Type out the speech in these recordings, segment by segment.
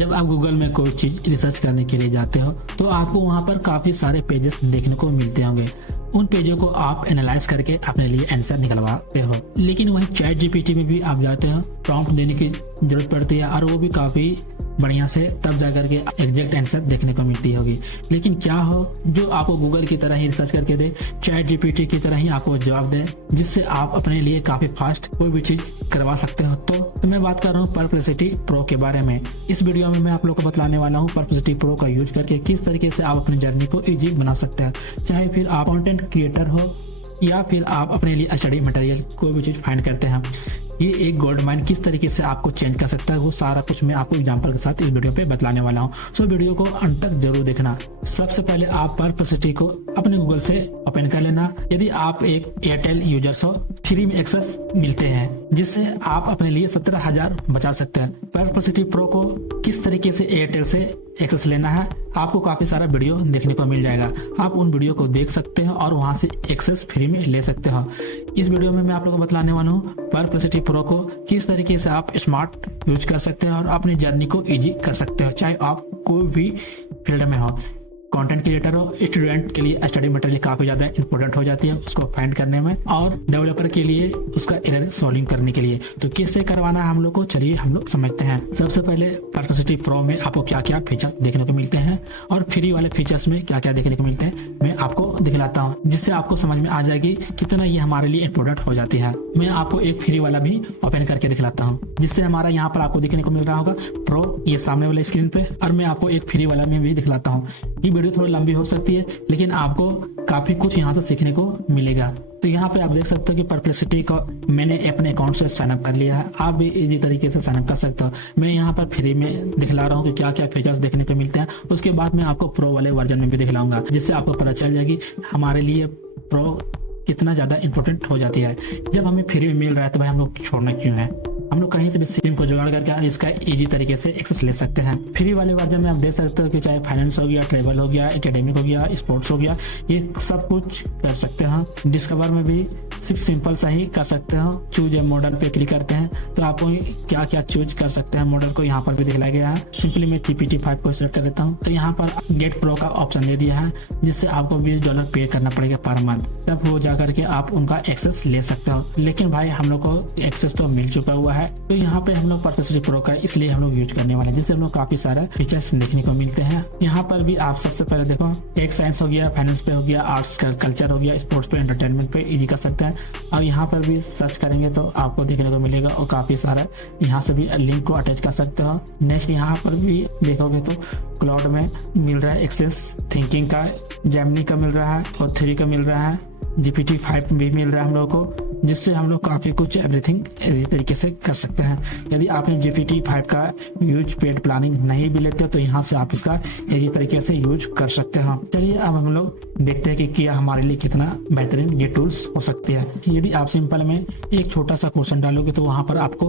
जब आप गूगल में कोई चीज रिसर्च करने के लिए जाते हो तो आपको वहाँ पर काफी सारे पेजेस देखने को मिलते होंगे। उन पेजों को आप एनालाइज करके अपने लिए आंसर निकलवाते हो। लेकिन वहीं चैट जीपीटी में भी आप जाते हो, प्रॉम्प्ट देने की जरूरत पड़ती है और वो भी काफी बढ़िया से तब जाकर के एग्जैक्ट आंसर देखने को मिलती होगी। लेकिन क्या हो जो आपको गूगल की तरह ही रिसर्च करके दे, चैट जीपीटी की तरह ही आपको जवाब दे, जिससे आप अपने लिए काफी फास्ट कोई भी चीज करवा सकते हो। तो मैं बात कर रहा हूँ परप्लेक्सिटी प्रो के बारे में। इस वीडियो में मैं आप लोग को बतलाने वाला हूँ परप्लेक्सिटी प्रो का यूज करके किस तरीके से आप अपनी जर्नी को इजी बना सकते हैं। चाहे फिर आप कंटेंट क्रिएटर हो या फिर आप अपने लिए स्टडी मटेरियल कोई भी चीज फाइंड करते हैं, ये एक गोल्ड माइन किस तरीके से आपको चेंज कर सकता है वो सारा कुछ मैं आपको एग्जांपल के साथ इस वीडियो पे बतलाने वाला हूँ। सो वीडियो को अंत तक जरूर देखना। सबसे पहले आप परप्लेक्सिटी को अपने गूगल से ओपन कर लेना। यदि आप एक एयरटेल यूजर्स हो, फ्री में एक्सेस मिलते हैं जिससे आप अपने लिए 17,000 बचा सकते हैं। परप्लेक्सिटी प्रो को किस तरीके से एयरटेल से एक्सेस लेना है आपको काफी सारा वीडियो देखने को मिल जाएगा। आप उन वीडियो को देख सकते हो और वहां से एक्सेस फ्री में ले सकते हो। इस वीडियो में मैं आप लोगों को बतलाने वाला हूँ परप्लेक्सिटी प्रो को किस तरीके से आप स्मार्ट यूज कर सकते हो और अपनी जर्नी को इजी कर सकते हो, चाहे आप कोई भी फील्ड में हो। कंटेंट क्रिएटर हो, स्टूडेंट के लिए स्टडी मटेरियल काफी ज्यादा इंपॉर्टेंट हो जाती है उसको फाइंड करने में, और डेवलपर के लिए उसका एरर सॉल्विंग करने के लिए। तो कैसे करवाना है हम लोग को, चलिए हम लोग समझते हैं। सबसे पहले परप्लेक्सिटी प्रो में आपको क्या क्या फीचर्स देखने को मिलते हैं और फ्री वाले फीचर्स में क्या क्या देखने को मिलते हैं मैं आपको दिखलाता हूँ, जिससे आपको समझ में आ जाएगी कितना ये हमारे लिए इंपॉर्टेंट हो जाती है। मैं आपको एक फ्री वाला भी ओपन करके दिखलाता हूँ, जिससे हमारा यहाँ पर आपको देखने को मिल रहा होगा प्रो, ये सामने वाले स्क्रीन पे, और मैं आपको एक फ्री वाला में भी दिखलाता हूँ। ये वीडियो थोड़ी लंबी हो सकती है लेकिन आपको काफी कुछ यहाँ से सीखने को मिलेगा। तो यहाँ पे आप देख सकते हो कि परप्लेक्सिटी को मैंने अपने अकाउंट से साइन अप कर लिया है। आप भी इजी तरीके से साइन अप कर सकते हो। मैं यहाँ पर फ्री में दिखला रहा हूँ कि क्या क्या फीचर्स देखने को मिलते हैं। उसके बाद मैं आपको प्रो वाले वर्जन में भी दिखलाऊंगा, जिससे आपको पता चल जाएगी हमारे लिए प्रो कितना ज्यादा इंपॉर्टेंट हो जाती है। जब हमें फ्री में मिल रहा है तो भाई हम लोग छोड़ना क्यों है, हम लोग कहीं से भी सिम को जुगाड़ करके इसका इजी तरीके से एक्सेस ले सकते हैं। फ्री वाले वर्जन में आप देख सकते हो कि चाहे फाइनेंस हो गया, ट्रेवल हो गया, एकेडमिक हो गया, स्पोर्ट्स हो गया, ये सब कुछ कर सकते हैं। डिस्कवर में भी सिर्फ सिंपल सा ही कर सकते हो। चूज ए मॉडल पे क्लिक करते हैं तो आपको क्या क्या चूज कर सकते हैं मॉडल को यहाँ पर भी दिखलाया गया है। सिंपली मैं GPT-5 को सिलेक्ट कर देता हूँ तो यहाँ पर गेट प्रो का ऑप्शन दे दिया है, जिससे आपको $20 पे करना पड़ेगा पर मंथ, तब हो जाकर के आप उनका एक्सेस ले सकते हो। लेकिन भाई हम लोग को एक्सेस तो मिल चुका हुआ है, तो यहाँ पे हम लोग परप्लेक्सिटी प्रो का इसलिए हम लोग यूज करने वाले हैं, जिससे हम लोग काफी सारे फीचर्स देखने को मिलते हैं। यहाँ पर भी आप सबसे पहले देखो, एक साइंस हो गया, फाइनेंस पे हो गया, आर्ट्स कल्चर हो गया, स्पोर्ट्स पे, एंटरटेनमेंट पे इजी कर सकते हैं। और यहाँ पर भी सर्च करेंगे तो आपको देखने को मिलेगा और काफी सारा यहाँ से भी लिंक को अटैच कर सकते हो। नेक्स्ट यहाँ पर भी देखोगे तो क्लाउड में मिल रहा है एक्सेस, थिंकिंग का, जेमिनी का मिल रहा है और 3 का मिल रहा है, GPT-5 भी मिल रहा है हम लोग को, जिससे हम लोग काफी कुछ एवरीथिंग इसी तरीके से कर सकते हैं। यदि आपने GPT-5 का यूज पेड प्लानिंग नहीं भी लेते तो यहाँ से आप इसका इसी तरीके से यूज कर सकते हैं। चलिए अब हम लोग देखते हैं कि क्या हमारे लिए कितना बेहतरीन ये टूल्स हो सकती है। यदि आप सिंपल में एक छोटा सा क्वेश्चन डालोगे तो वहाँ पर आपको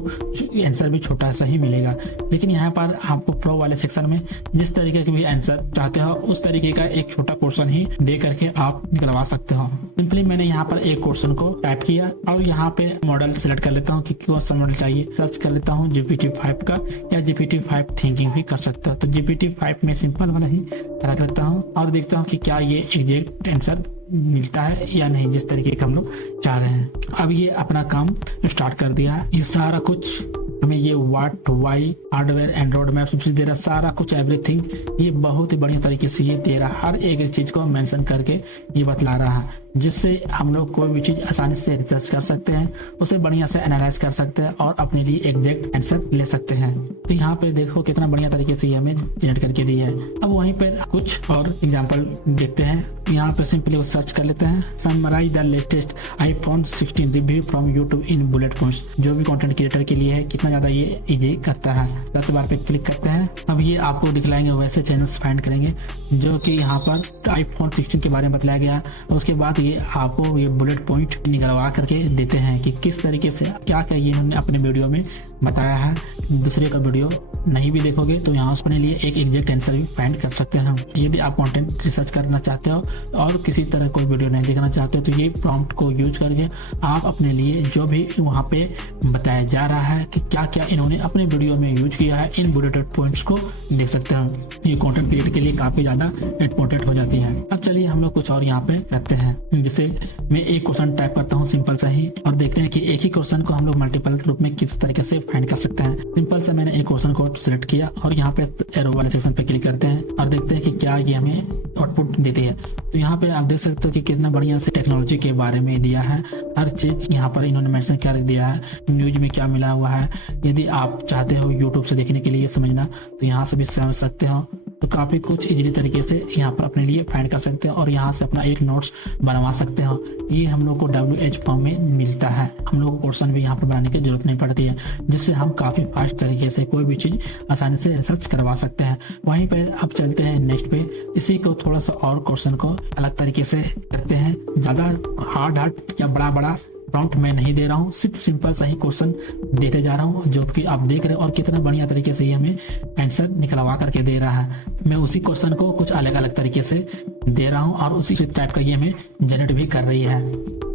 आंसर भी छोटा सा ही मिलेगा, लेकिन यहाँ पर आपको प्रो वाले सेक्शन में जिस तरीके के भी आंसर चाहते हो उस तरीके का एक छोटा क्वेश्चन ही दे करके आप निकलवा सकते हो। सिंपली मैंने यहाँ पर एक क्वेश्चन को टाइप किया और यहाँ पे मॉडल सिलेक्ट कर लेता हूँ कि कौन सा मॉडल चाहिए। सर्च कर लेता हूँ GPT-5 का, या GPT-5 थिंकिंग भी कर सकते हो। तो GPT-5 में सिंपल वाला ही रख लेता हूँ और देखता हूँ कि क्या ये एग्जैक्ट आंसर मिलता है या नहीं, जिस तरीके का हम लोग चाह रहे हैं। अब ये अपना काम स्टार्ट कर दिया है। ये सारा कुछ हमें ये what, why, hardware and road map सबसे दे रहा, सारा कुछ एवरीथिंग ये बहुत ही बढ़िया तरीके से ये दे रहा, हर एक चीज को मेंशन करके ये बतला रहा है, जिससे हम लोग कोई भी चीज आसानी से रिसर्च कर सकते हैं, उसे बढ़िया से एनालाइज कर सकते हैं और अपने लिए एग्जैक्ट आंसर ले सकते हैं। तो यहाँ पे देखो कितना बढ़िया तरीके से ये हमें जनरेट करके दी है। अब वहीं पे कुछ और एग्जांपल देखते हैं। यहाँ पे सिंपली सर्च कर लेते हैं, summarise the latest iPhone 16 review from YouTube in bullet points. जो भी कंटेंट क्रिएटर के लिए है, कितना ज्यादा ये इजी करता है। 10 बार पे क्लिक करते हैं। अब ये आपको दिखलाएंगे वैसे चैनल्स फाइंड करेंगे जो कि यहाँ पर iPhone 16 के बारे में बताया गया है। उसके बाद ये आपको ये बुलेट पॉइंट निकलवा करके देते हैं कि किस तरीके से क्या क्या ये इन्होंने अपने वीडियो में बताया है। दूसरे का वीडियो नहीं भी देखोगे तो यहाँ अपने लिए एक एग्जैक्ट आंसर भी फाइंड कर सकते हैं। यदि आप कंटेंट रिसर्च करना चाहते हो और किसी तरह कोई वीडियो नहीं देखना चाहते हो तो ये प्रॉम्प्ट को यूज करके आप अपने लिए जो भी वहाँ पे बताया जा रहा है कि क्या क्या इन्होंने अपने वीडियो में यूज किया है, इन बुलेटेड पॉइंट्स को देख सकते हो। ये कंटेंट क्रिएटर के लिए काफी ज्यादा इंपॉर्टेंट हो जाती है। अब चलिए हम लोग कुछ और यहाँ पे करते हैं, जिसे मैं एक क्वेश्चन टाइप करता हूँ सिंपल सा ही, और देखते हैं कि एक ही क्वेश्चन को हम लोग मल्टीपल रूप में किस तरीके से फाइंड कर सकते हैं। सिंपल से मैंने एक क्वेश्चन को सिलेक्ट किया और यहाँ पे एरो वाले सेक्शन पे क्लिक करते हैं और देखते हैं कि क्या ये हमें आउटपुट देती है। तो यहाँ पे आप देख सकते हो कि कितना बढ़िया से टेक्नोलॉजी के बारे में दिया है, हर चीज यहाँ पर इन्होंने मेंशन कर दिया है, न्यूज में क्या मिला हुआ है। यदि आप चाहते हो यूट्यूब से देखने के लिए समझना तो यहाँ से भी समझ सकते हो। तो काफी कुछ इजीली तरीके से यहाँ पर अपने लिए फाइंड कर सकते हो और यहाँ से अपना एक नोट्स बनवा सकते हो। ये हम लोग को WH फॉर्म में मिलता है, हम लोग को क्वेश्चन भी यहाँ पर बनाने की जरूरत नहीं पड़ती है, जिससे हम काफी फास्ट तरीके से कोई भी चीज आसानी से रिसर्च करवा सकते हैं। वहीं पे अब चलते हैं नेक्स्ट पे, इसी को थोड़ा सा और क्वेश्चन को अलग तरीके से करते हैं। ज्यादा हार्ड या बड़ा प्रॉम्प्ट मैं नहीं दे रहा हूँ, सिर्फ सिंपल सा ही क्वेश्चन देते जा रहा हूँ जो कि आप देख रहे हो, और कितना बढ़िया तरीके से ये हमें आंसर निकलवा करके दे रहा है। मैं उसी क्वेश्चन को कुछ अलग अलग तरीके से दे रहा हूँ और उसी टाइप का ये हमें जनरेट भी कर रही है।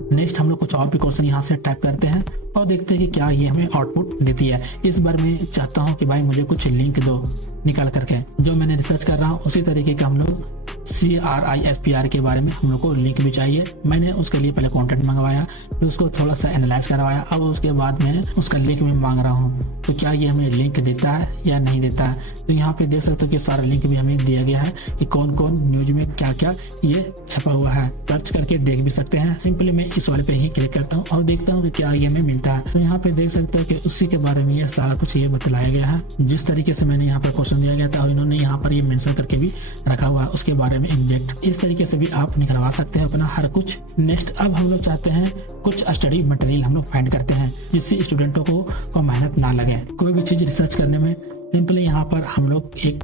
नेक्स्ट हम लोग कुछ और भी क्वेश्चन यहाँ से टाइप करते हैं और देखते हैं कि क्या ये हमें आउटपुट देती है। इस बार मैं चाहता हूँ कि भाई मुझे कुछ लिंक दो निकाल करके, जो मैंने रिसर्च कर रहा हूँ उसी तरीके का हम लोग CRISPR के बारे में हम लोग को लिंक भी चाहिए। मैंने उसके लिए पहले कंटेंट मंगवाया, फिर उसको थोड़ा सा एनालाइज करवाया, अब उसके बाद मैं उसका लिंक भी मांग रहा हूँ। तो क्या ये हमें लिंक देता है या नहीं देता है। तो यहाँ पे देख सकते हो कि सारा लिंक भी हमें दिया गया है कि कौन कौन न्यूज में क्या क्या ये छपा हुआ है। सर्च करके देख भी सकते हैं। सिंपली मैं इस वाले पे ही क्लिक करता हूँ और देखता हूँ कि क्या ये हमें मिलता है। तो यहाँ पे देख सकते हो कि उसी के बारे में ये सारा कुछ ये बतलाया गया है, जिस तरीके से मैंने यहाँ पर क्वेश्चन दिया गया था और इन्होंने यहाँ पर ये मेंशन करके भी रखा हुआ है उसके बारे में एग्जैक्ट। इस तरीके से भी आप निकलवा सकते हैं अपना हर कुछ। नेक्स्ट अब हम लोग चाहते हैं कुछ स्टडी मटेरियल हम लोग फाइंड करते हैं, जिससे स्टूडेंटों को मेहनत ना लगे कोई भी चीज रिसर्च करने में। सिंपली यहाँ पर हम लोग एक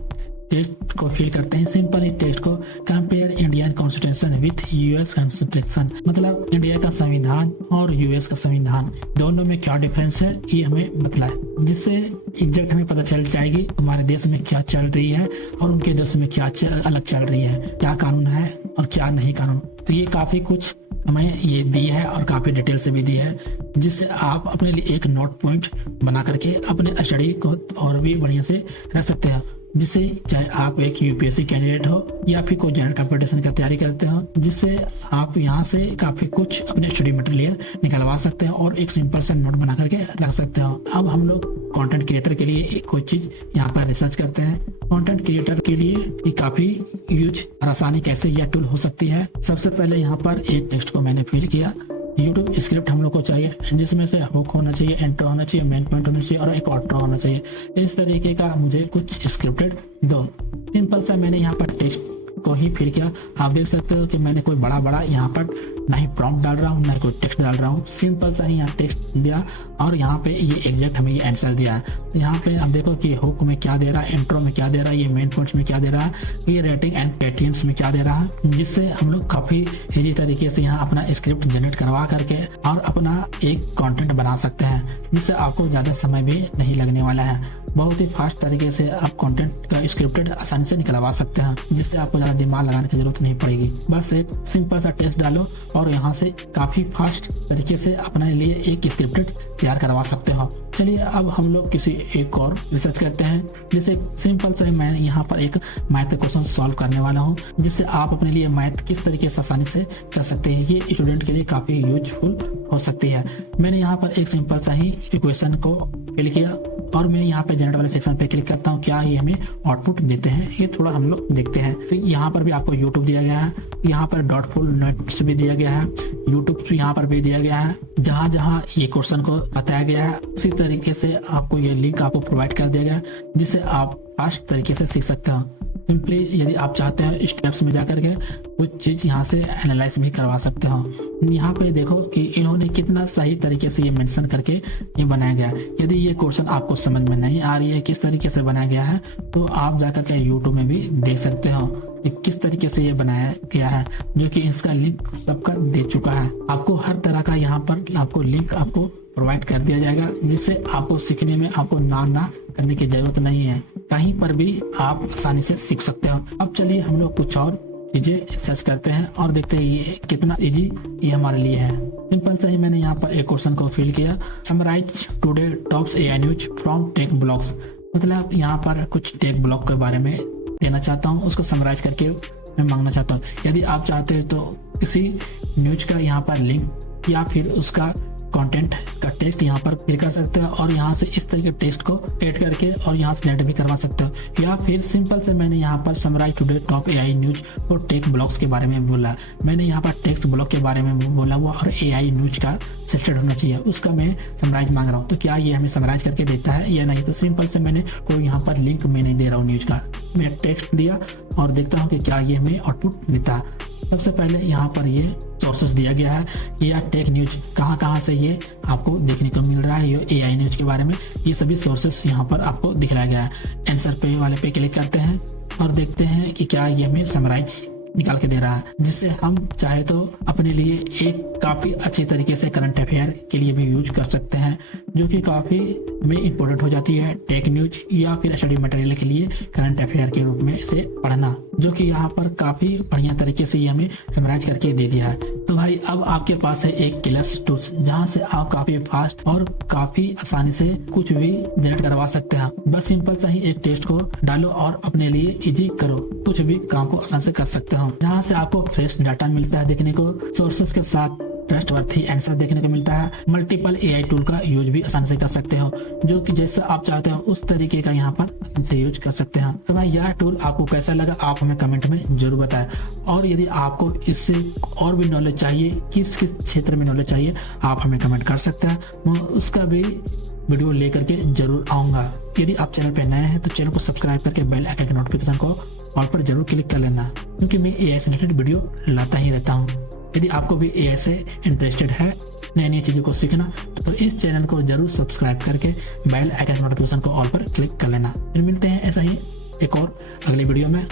टेक्स्ट को फिल करते हैं। सिंपल टेक्स्ट को compare Indian constitution with US constitution, मतलब इंडिया का संविधान और US का संविधान दोनों में क्या डिफरेंस है ये हमें बतलाए, जिससे एग्जैक्ट हमें पता चल जाएगी हमारे देश में क्या चल रही है और उनके देश में क्या अलग चल रही है, क्या कानून है और क्या नहीं कानून। तो ये काफी कुछ हमें ये दी है और काफी डिटेल से भी दी है, जिससे आप अपने लिए एक नोट पॉइंट बना करके अपने स्टडी को और भी बढ़िया से रख सकते हैं। जिससे चाहे आप एक UPSC कैंडिडेट हो या फिर कोई जनरल कंपटीशन का तैयारी करते हो, जिससे आप यहाँ से काफी कुछ अपने स्टडी मटेरियल निकलवा सकते हैं और एक सिंपल सा नोट बना करके रख सकते हो। अब हम लोग कंटेंट क्रिएटर के लिए कोई चीज यहाँ पर रिसर्च करते हैं। कंटेंट क्रिएटर के लिए ये काफी यूज और आसानी कैसे यह टूल हो सकती है। सबसे पहले यहाँ पर एक टेक्स्ट को मैंने फिल किया। यूट्यूब स्क्रिप्ट हम लोग को चाहिए, जिसमें से हुक होना चाहिए, एंट्रो होना चाहिए, मेन पॉइंट होना चाहिए और एक आउटरो होना चाहिए। इस तरीके का मुझे कुछ स्क्रिप्टेड दो। सिंपल सा मैंने यहाँ पर टेक्स्ट को ही फिल किया। आप देख सकते हो कि मैंने कोई बड़ा यहाँ पर ना ही प्रॉम्प्ट डाल रहा हूँ ना ही कोई टेक्स्ट डाल रहा हूँ, सिंपल सा ही यहाँ टेक्स्ट दिया और यहाँ पे ये एग्जैक्ट हमें ये आंसर दिया है। तो यहाँ पे आप देखो कि हुक में क्या दे रहा है, इंट्रो में क्या दे रहा है, ये मेन पॉइंट्स में क्या दे रहा है, ये रेटिंग एंड पेटियंस में क्या दे रहा है, जिससे हम लोग काफी इजी तरीके से यहाँ अपना स्क्रिप्ट जनरेट करवा करके और अपना एक कंटेंट बना सकते हैं, जिससे आपको ज्यादा समय भी नहीं लगने वाला है। बहुत ही फास्ट तरीके से आप कंटेंट का स्क्रिप्टेड आसानी से निकलवा सकते हैं, जिससे आपको ज्यादा दिमाग लगाने की जरूरत नहीं पड़ेगी। बस एक सिंपल सा टेक्स्ट डालो और यहाँ से काफी फास्ट तरीके से अपने लिए एक स्क्रिप्टेड तैयार करवा सकते हो। चलिए अब हम लोग किसी एक और रिसर्च करते हैं। जैसे सिंपल से मैं यहाँ पर एक मैथ क्वेश्चन सॉल्व करने वाला हूँ, जिससे आप अपने लिए मैथ किस तरीके से आसानी से कर सकते हैं, ये स्टूडेंट के लिए काफी यूजफुल हो सकती है। मैंने यहाँ पर एक सिंपल सा ही इक्वेशन को फिल किया और मैं यहाँ पे जनरेट वाले सेक्शन पे क्लिक करता हूँ, क्या ये हमें आउटपुट देते हैं ये थोड़ा हम लोग देखते हैं। तो यहाँ पर भी आपको यूट्यूब दिया गया है, यहाँ पर डॉटफुल नोट्स भी दिया गया है, यूट्यूब यहाँ पर भी दिया गया है। जहाँ जहाँ ये क्वेश्चन को बताया गया है उसी तरीके से आपको ये लिंक आपको प्रोवाइड कर दिया गया है, जिससे आप फास्ट तरीके से सीख सकते हो। सिंपली यदि आप चाहते हैं स्टेप्स में जाकर के कुछ चीज यहाँ से एनालाइज भी करवा सकते हो। यहाँ पे देखो कि इन्होंने कितना सही तरीके से ये मेंशन करके ये बनाया गया है। यदि ये क्वेश्चन आपको समझ में नहीं आ रही है किस तरीके से बनाया गया है, तो आप जाकर के यूट्यूब में भी देख सकते हो कि किस तरीके से ये बनाया गया है, जो कि इसका लिंक सबका दे चुका है। आपको हर तरह का यहाँ पर आपको लिंक आपको प्रोवाइड कर दिया जाएगा, जिससे आपको सीखने में आपको ना करने की जरूरत नहीं है, कहीं पर भी आप आसानी से सीख सकते हो। अब चलिए हम लोग कुछ और चीजें सर्च करते हैं और देखते हैं ये कितना इजी ये हमारे लिए है। सिंपल से ही मैंने यहाँ पर एक क्वेश्चन को फिल किया, summarise today tops AI news from tech blogs. मतलब यहाँ पर कुछ टेक ब्लॉग के बारे में देना चाहता हूँ, उसको समराइज करके मैं मांगना चाहता हूँ। यदि आप चाहते हैं तो किसी न्यूज का यहाँ पर लिंक या फिर उसका कंटेंट का टेक्स्ट यहाँ पर फिल कर सकते हो और यहाँ से इस तरीके टेक्स्ट को एड करके और यहाँ से नेट भी करवा सकते हो। या फिर सिंपल से मैंने यहाँ पर summarise today top AI news और टेक ब्लॉग्स के बारे में बोला, मैंने यहाँ पर टेक्स्ट ब्लॉग के बारे में बोला हुआ और एआई न्यूज का सेलेक्टेड होना चाहिए, उसका मैं समराइज मांग रहा हूँ। तो क्या ये हमें समराइज करके देता है या नहीं? तो सिंपल से मैंने कोई यहाँ पर लिंक मैं नहीं दे रहा हूँ न्यूज का, मैं टेक्स्ट दिया और देखता हूँ कि क्या ये हमें आउटपुट देता है। सबसे पहले यहाँ पर ये सोर्सेस दिया गया है, ये टेक न्यूज कहाँ से ये आपको देखने को मिल रहा है, ये एआई न्यूज के बारे में ये सभी सोर्सेस यहाँ पर आपको दिखलाया गया है। आंसर पे वाले पे क्लिक करते हैं और देखते हैं कि क्या ये हमें समराइज निकाल के दे रहा है, जिससे हम चाहे तो अपने लिए एक काफी अच्छी तरीके से करंट अफेयर के लिए भी यूज कर सकते हैं, जो कि काफी में इम्पोर्टेंट हो जाती है टेक न्यूज या फिर स्टडी मटेरियल के लिए करंट अफेयर के रूप में इसे पढ़ना, जो कि यहाँ पर काफी बढ़िया तरीके से ये हमें समराइज करके दे दिया है। तो भाई अब आपके पास है एक किलर्स टूल्स, जहाँ से आप काफी फास्ट और काफी आसानी से कुछ भी जनरेट करवा सकते हैं। बस सिंपल सा ही एक टेक्स्ट को डालो और अपने लिए इजी करो, कुछ भी काम को आसान से कर सकते हो। जहाँ से आपको फ्रेश डाटा मिलता है देखने को, सोर्सेस के साथ ट्रस्टवर्थी आंसर देखने को मिलता है। मल्टीपल एआई टूल का यूज भी आसान से कर सकते हो, जो कि जैसा आप चाहते हो उस तरीके का यहाँ पर आसान से यूज कर सकते हैं। तो भाई यह टूल आपको कैसा लगा आप हमें कमेंट में जरूर बताएं, और यदि आपको इससे और भी नॉलेज चाहिए, किस किस क्षेत्र में नॉलेज चाहिए, आप हमें कमेंट कर सकते हैं, मैं उसका भी वीडियो लेकर के जरूर आऊंगा। यदि आप चैनल पे नए हैं तो चैनल को सब्सक्राइब करके बेल आइकन के नोटिफिकेशन को ऑल पर जरूर क्लिक कर लेना, क्योंकि मैं एआई से रिलेटेड वीडियो लाता ही रहता हूँ। यदि आपको भी एआई से इंटरेस्टेड है, नई नई चीज़ों को सीखना, तो इस चैनल को जरूर सब्सक्राइब करके बेल आइकन नोटिफिकेशन को ऑल पर क्लिक कर लेना। फिर मिलते हैं ऐसा ही एक और अगली वीडियो में।